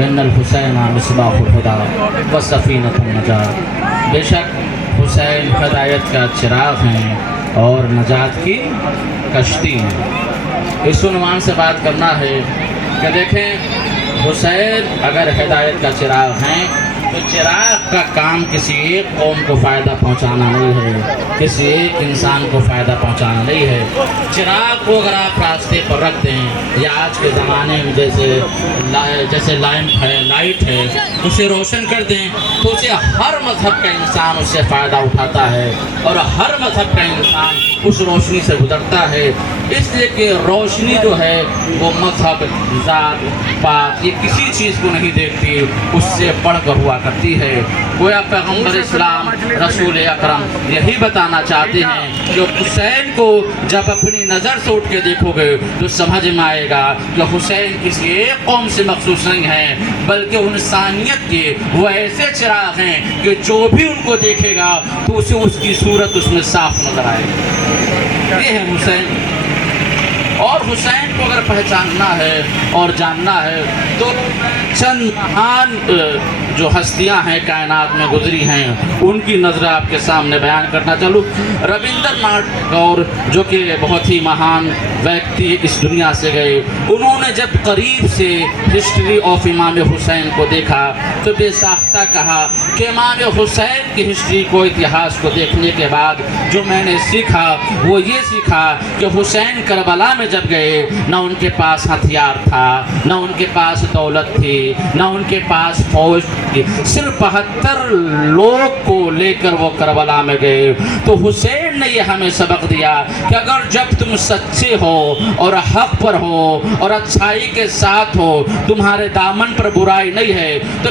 ان الحسین مصباح الہدی و سفینۃ النجات، بے شک حسین ہدایت کا چراغ ہیں اور نجات کی کشتی ہیں۔ اس عنوان سے بات کرنا ہے کہ دیکھیں حسین اگر ہدایت کا چراغ ہیں تو چراغ کا کام کسی ایک قوم کو فائدہ پہنچانا نہیں ہے، کسی ایک انسان کو فائدہ پہنچانا نہیں ہے۔ چراغ کو اگر آپ راستے پر رکھ دیں یا آج کے زمانے میں جیسے لائٹ ہے اسے روشن کر دیں تو اسے ہر مذہب کا انسان اس سے فائدہ اٹھاتا ہے اور ہر مذہب کا انسان اس روشنی سے گزرتا ہے، اس لیے کہ روشنی جو ہے وہ مذہب، ذات، پات یہ کسی چیز کو نہیں دیکھتی، اس سے بڑھ کر ہوا کرتی ہے۔ گویا پیغمبر اسلام رسول اکرم یہی بتانا چاہتے ہیں کہ حسین کو جب اپنی نظر سے اٹھ کے دیکھو گے تو سمجھ میں آئے گا کہ حسین کسی ایک قوم سے مخصوص نہیں ہیں بلکہ انسانیت کے وہ ایسے چراغ ہیں کہ جو بھی ان کو دیکھے گا تو اسے اس کی صورت اس میں صاف نظر آئے گی۔ یہ ہے حسین۔ اور حسین کو اگر پہچاننا ہے اور جاننا ہے تو چند مہان جو ہستیاں ہیں کائنات میں گزری ہیں ان کی نظر آپ کے سامنے بیان کرنا چلوں۔ ربندر ناتھ ٹیگور جو کہ بہت ہی مہان ویکتی اس دنیا سے گئے، انہوں نے جب قریب سے ہسٹری آف امام حسین کو دیکھا تو بے ساختہ کہا کہ امام حسین کی ہسٹری کو، اتہاس کو دیکھنے کے بعد جو میں نے سیکھا وہ یہ سیکھا کہ حسین کربلا میں جب گئے نہ ان کے پاس ہتھیار تھا، نہ ان کے پاس دولت تھی، نہ ان کے پاس فوج تھی، صرف 72 لوگ کو لے کر وہ کربلا میں گئے۔ تو حسین نے یہ ہمیں سبق دیا کہ اگر جب تم سچے ہو اور حق پر ہو اور اچھائی کے ساتھ ہو، تمہارے دامن پر برائی نہیں ہے تو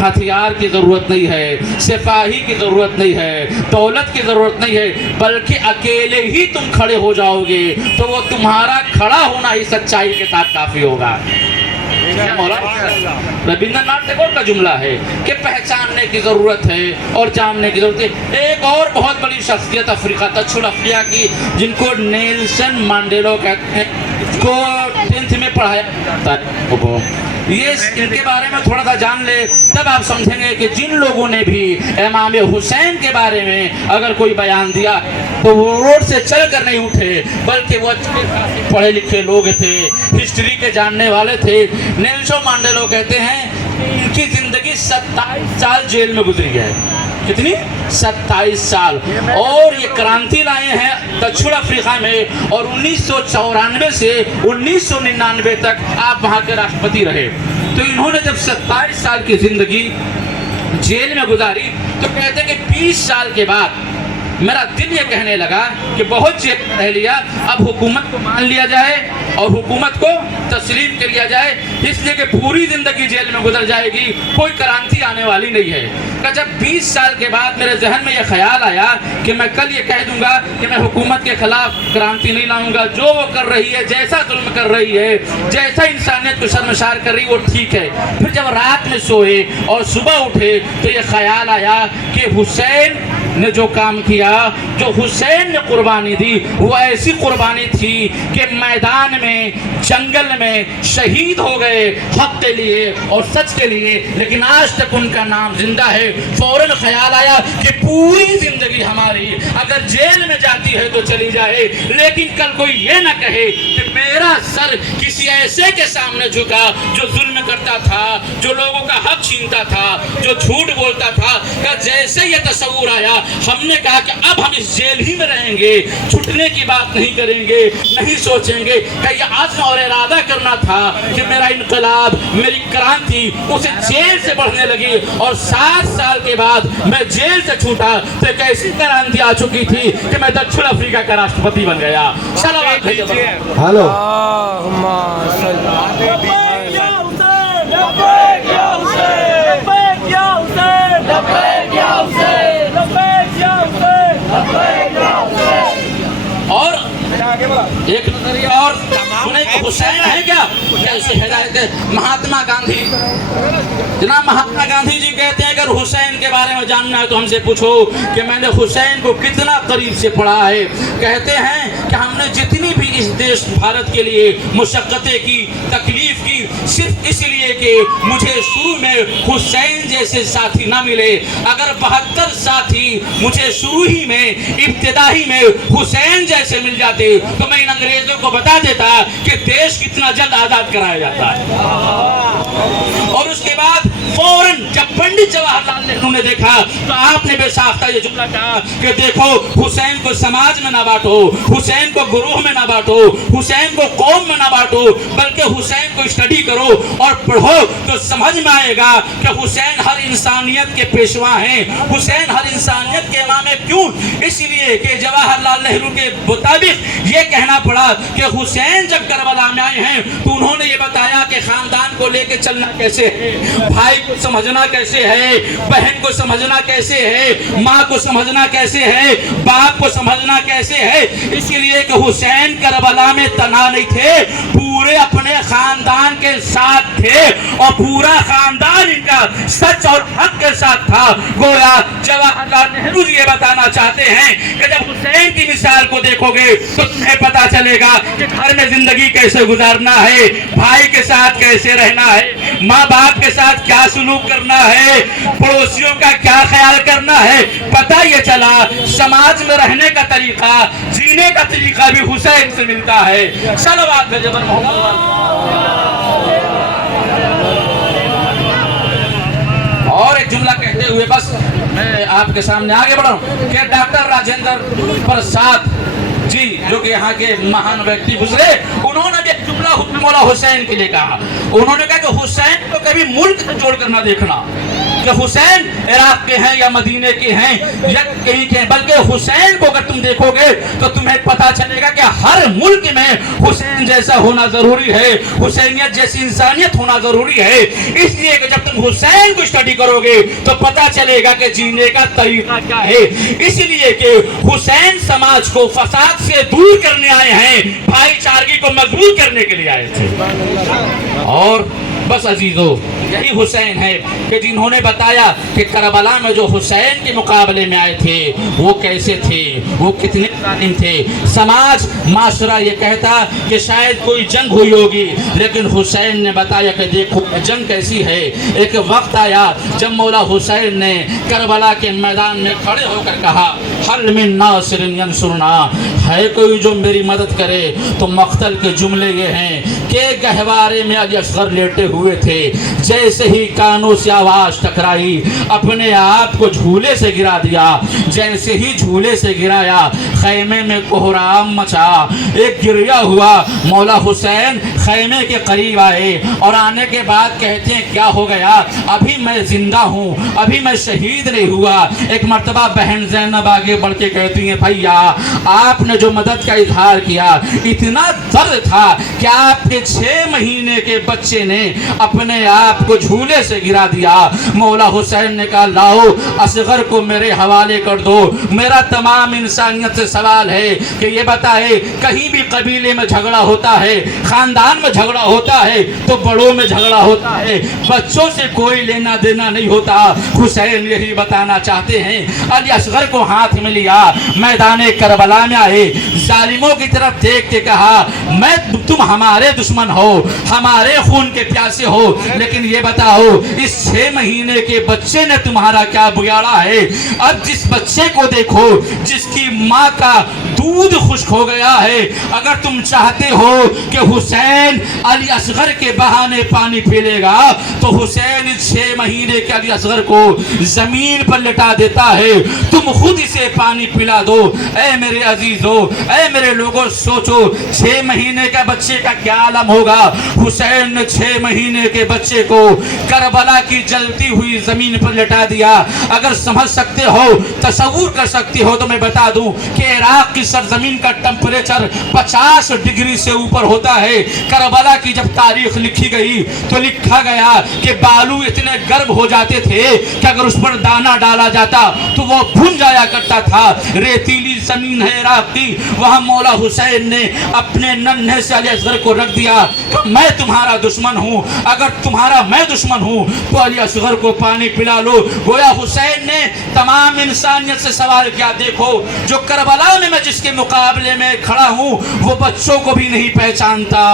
ہتھیار کی ضرورت نہیں ہے، سپاہی کی ضرورت نہیں ہے، دولت کی ضرورت نہیں ہے، بلکہ اکیلے ہی تم کھڑے ہو جاؤ گے تو وہ تمہارا کھڑا ہونا ہی سچائی کے ساتھ کافی ہوگا۔ ربندر ناتھ ٹیگور کا جملہ ہے کہ پہچاننے کی ضرورت ہے اور جاننے کی ضرورت ہے۔ ایک اور بہت بڑی شخصیت افریقہ، دکشن افریقہ کی، جن کو نیلسن مانڈیلا کہتے ہیں، اس کو 10th میں پڑھایا جاتا ہے۔ یہ ان کے بارے میں تھوڑا سا جان لے تب آپ سمجھیں گے کہ جن لوگوں نے بھی امام حسین کے بارے میں اگر کوئی بیان دیا تو وہ روڈ سے چل کر نہیں اٹھے بلکہ وہ پڑھے لکھے لوگ تھے، ہسٹری کے جاننے والے تھے۔ نیلسن مانڈیلا کہتے ہیں ان کی زندگی 27 سال جیل میں گزری ہے۔ کتنی؟ 27 سال۔ اور یہ کرانتی لائے ہیں دکشن افریقہ میں، اور 1994 سے 1999 تک آپ وہاں کے راشٹرپتی رہے۔ تو انہوں نے جب 27 سال کی زندگی جیل میں گزاری تو کہتے ہیں کہ 20 سال کے بعد میرا دل یہ کہنے لگا کہ بہت جیل میں رہ لیا، اب حکومت کو مان لیا جائے اور حکومت کو تسلیم کر لیا جائے، اس لیے کہ پوری زندگی جیل میں گزر جائے گی، کوئی کرانتی آنے والی نہیں ہے۔ کہ جب 20 سال کے بعد میرے ذہن میں یہ خیال آیا کہ میں کل یہ کہہ دوں گا کہ میں حکومت کے خلاف کرانتی نہیں لاؤں گا، جو وہ کر رہی ہے، جیسا ظلم کر رہی ہے، جیسا انسانیت کو شرمسار کر رہی ہے وہ ٹھیک ہے۔ پھر جب رات میں سوئے اور صبح اٹھے تو یہ خیال آیا کہ حسین نے جو کام کیا، جو حسین نے قربانی دی، وہ ایسی قربانی تھی کہ میدان میں، جنگل میں شہید ہو گئے حق کے لیے اور سچ کے لیے، لیکن آج تک ان کا نام زندہ ہے۔ فوراً خیال آیا کہ پوری زندگی ہماری اگر جیل میں جاتی ہے تو چلی جائے، لیکن کل کوئی یہ نہ کہے کہ میرا سر کسی ایسے کے سامنے جھکا جو ظلم کرتا تھا، جو لوگوں کا حق چھینتا تھا، جو جھوٹ بولتا تھا۔ کہ جیسے یہ تصور آیا ہم نے کہا کہ اب ہم اس جیل ہی میں رہیں گے، چھٹنے کی بات نہیں کریں گے، نہیں سوچیں گے۔ کہ یہ عزم اور ارادہ کرنا تھا کہ میرا انقلاب، میری کرانتی اسے جیل سے بڑھنے لگی، اور 7 سال کے بعد میں جیل سے چھوٹا تو ایک ایسی کرانتی آ چکی تھی کہ میں دکشن افریقہ کا راشٹرپتی بن گیا۔ ہلو اور ایک نظریہ اور سنیں کہ حسین ہے کیا؟ کیسے ہدایت ہے؟ مہاتما گاندھی जनाब महात्मा गांधी जी कहते हैं अगर हुसैन के बारे में जानना है तो हमसे पूछो कि मैंने हुसैन को कितना करीब से पढ़ा है। कहते हैं कि हमने जितनी भी इस देश भारत के लिए मुशक्क़तें की, तकलीफ की, सिर्फ इसलिए कि मुझे शुरू में हुसैन जैसे साथी ना मिले। अगर 72 साथी मुझे शुरू ही में, इब्तिदाई में हुसैन जैसे मिल जाते तो मैं इन अंग्रेजों को बता देता कि देश कितना जल्द आजाद कराया जाता है। और उसके बाद फौरन जब पंडित जवाहरलाल नेहरू ने देखा तो आपने बेसाख्ता ये जुमला कहा कि देखो हुसैन को समाज में ना बांटो, हुसैन को गुरूह में ना बांटो, हुसैन को कौम में ना बांटो, बल्कि हुसैन को स्टडी करो और पढ़ो तो समझ में आएगा कि हुसैन हर इंसानियत के पेशवा हैं, हुसैन हर इंसानियत के इमाम है। क्यों? इसलिए कि जवाहरलाल नेहरू के मुताबिक ये कहना पड़ा कि हुसैन जब करबला में आए हैं तो उन्होंने ये बताया कि खानदान को लेके चलना कैसे है, भाई को समझना कैसे है, बहन को समझना कैसे है, माँ को समझना कैसे है, बाप को समझना कैसे है। इसीलिए कि हुसैन करबला में तना नहीं थे, पूरे अपने खानदान के साथ थे और पूरा खानदान इनका सच और हक के साथ था। गोया जवाहरलाल नेहरू जी ये बताना चाहते हैं कि जब हुसैन की मिसाल को देखोगे तो तुम्हें पता चलेगा कि घर में जिंदगी कैसे गुजारना है, भाई के साथ कैसे रहना है, माँ बाप के साथ क्या सलूक करना है, पड़ोसियों का क्या ख्याल करना है। पता ये चला समाज में रहने का तरीका, जीने का तरीका भी हुसैन से मिलता है। सलवात है जबर मोहम्मद। और एक जुमला कहते हुए बस मैं आपके सामने आगे बढ़ा हूं कि डॉक्टर राजेंद्र प्रसाद जी जो कि यहाँ के महान व्यक्ति गुजरे, उन्होंने भी एक जुमला मौला हुसैन के लिए कहा। उन्होंने कहा कि हुसैन को कभी मुल्क से जोड़ कर ना देखना कि हुसैन इराक के हैं या मदीने के हैं या कहीं के हैं, बल्कि हुसैन को अगर तुम देखोगे तो तुम्हें पता चलेगा कि हर मुल्क में हुसैन जैसा होना जरूरी है, हुसैनियत जैसी इंसानियत होना जरूरी है। इसलिए कि जब तुम हुसैन को स्टडी करोगे तो पता चलेगा कि जीने का तरीका क्या है। इसलिए कि हुसैन समाज को फसाद से दूर करने आए हैं, भाईचारगी को मजबूत करने के लिए आए थे। और बस अजीजों यही हुसैन है कि जिन्होंने बताया कि करबला में जो हुसैन के मुकाबले में आए थे वो कैसे थे, वो कितने जालिम थे। समाज माशरा ये कहता कि शायद कोई जंग हुई होगी, लेकिन हुसैन ने बताया कि देखो जंग कैसी है। एक वक्त आया जब मौला हुसैन ने करबला के मैदान में खड़े होकर कहा हल मिन नासिरिन यंसुरना, है कोई जो मेरी मदद करे। तो मख्तल के जुमले ये हैं कि गहवारे में अली असगर लेटे हुए थे, जैसे ही कानों से आवाज टकराई अपने आप को झूले से गिरा दिया। जैसे ही झूले से गिराया खैमे में कोहराम मचा, एक गिरिया हुआ। मौला हुसैन खैमे के करीब आए और आने के बाद कहते हैं क्या हो गया, अभी मैं जिंदा हूँ, अभी मैं शहीद नहीं हुआ। एक मर्तबा बहन ज़ैनब आगे बढ़ के कहती हैं भैया आपने जो मदद का इजहार किया इतना दर्द था कि आपके 6 महीने के बच्चे ने अपने आप को झूले से गिरा दिया। मौला हुसैन ने कहा लाओ असगर को मेरे हवाले कर दो। मेरा तमाम इंसानियत से सवाल है कि ये बताए कहीं भी कबीले में झगड़ा होता है, खानदान में झगड़ा होता है तो बड़ों में झगड़ा होता है, बच्चों से कोई लेना देना नहीं होता। हुसैन यही बताना चाहते हैं। अली असगर को हाथ में लिया, मैदान करबला में आए, जालिमों की तरफ देख के कहा मैं तुम हमारे दुश्मन हो, हमारे खून के प्यासे हो, लेकिन ये बताओ इस 6 महीने के बच्चे ने तुम्हारा क्या बिगाड़ा है। अब जिस बच्चे को देखो जिसकी माँ का दूध खुश्क हो गया है, अगर तुम चाहते हो कि हुसैन अली असगर के बहाने पानी पी लेगा तो हुसैन इस 6 महीने के अली असगर को जमीन पर लिटा देता है। तुम खुद इसे पानी पिला दो। ऐ मेरे अजीजों, ऐ मेरे लोगों, सोचो 6 महीने का बच्चे का क्या आलम होगा। हुसैन ने 6 महीने के बच्चे को करबला की जलती हुई जमीन पर लिटा दिया। अगर समझ सकते हो, तसव्वुर कर सकते हो तो मैं बता दूं कि इराक की सरजमीन का टेम्परेचर 50 डिग्री से ऊपर होता है। करबला की जब तारीख लिखी गई तो लिखा गया कि बालू इतने गर्म हो जाते थे कि अगर उस पर दाना डाला जाता तो वो भुन जाया करता था। रेतीली जमीन है इराक की, वहां मौला हुसैन ने अपने नन्हे से अली असगर को रख दिया कि मैं तुम्हारा दुश्मन हूं, अगर तुम्हारा मैं दुश्मन हूं तो अली असगर को पानी पिला लो। गोया हुसैन ने तमाम इंसानियत से सवाल किया, देखो जो करबला में मैं जिसके मुकाबले में खड़ा हूं वो बच्चों को भी नहीं पहचानता,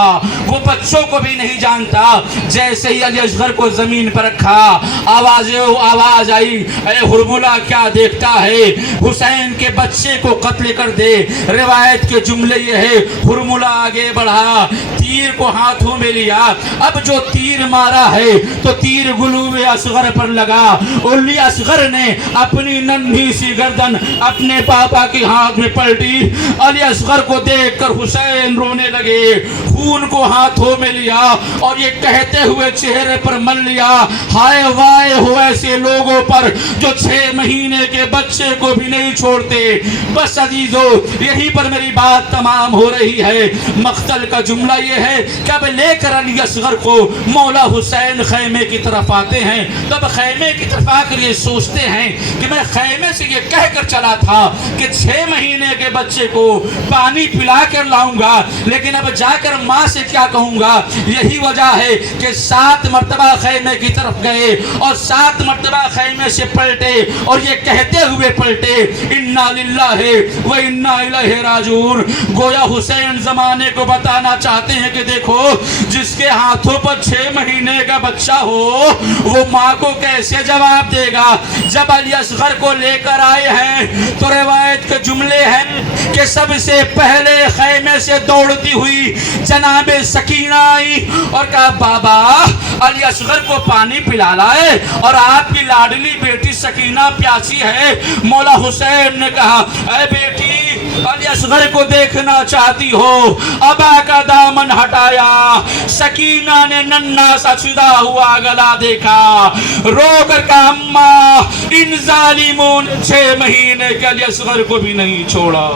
वो बच्चों को भी नहीं जानता। जैसे ही अली असगर को जमीन पर रखा, आवाज आई, अरे हुरमुला क्या देखता है, हुसैन के बच्चे को कत्ल कर दे। रिवायत के जुमले ये है, हुरमुला आगे बढ़ा, तीर को हाथों में लिया, अब जो तीर मारा है तो तीर गुलूब असगर पर लगा। अली असगर ने अपनी नन्ही सी गर्दन अपने पापा के हाथ में पलटी। अली असगर को देखकर हुसैन रोने लगे, खून को हाथों में लिया और ये कहते हुए चेहरे पर मल लिया, हाय वाय हो ऐसे लोगों पर जो 6 महीने के बच्चे को भी नहीं छोड़ते। बस अजीजो, यहीं पर मेरी बात तमाम हो रही है। मख्तल का जुमला ये है कि अब लेकर अली असगर को मौला हुसैन खैमे की तरफ आते हैं। तब खैमे की तरफ आकर ये सोचते हैं कि मैं खैमे से ये कहकर चला था कि 6 महीने के बच्चे को पानी पिला कर लाऊंगा, लेकिन अब जाकर माँ से क्या कहूंगा। यही वजह है कि 7 मर्तबा खैमे की तरफ गए और 7 मर्तबा खैमे से पलटे और ये कहते हुए पलटे, इन्ना लिल्लाहि व इन्ना इलैहि राजिऊन। गोया हुसैन जमाने को बताना चाहते हैं कि देखो, जिसके हाथों पर 6 महीने का बच्चा हो वो माँ को कैसे जवाब देगा। जब अली असगर को लेकर आए हैं तो रिवायत के जुमले हैं कि सबसे पहले खैमे से दौड़ती हुई जनाबे सकीना आई और कहा, बाबा अली असगर को पानी पिला लाए और आपकी लाडली बेटी सकीना प्यासी है। मौला हुसैन ने कहा, ऐ बेटी, अली असगर को देखना चाहती हो। अबा का दामन हटाया, सकीना ने नन्हा सा छुदा हुआ गला देखा, रोकर कहा, अम्मा इन जालिमों ने 6 महीने के अली असगर को भी नहीं छोड़ा।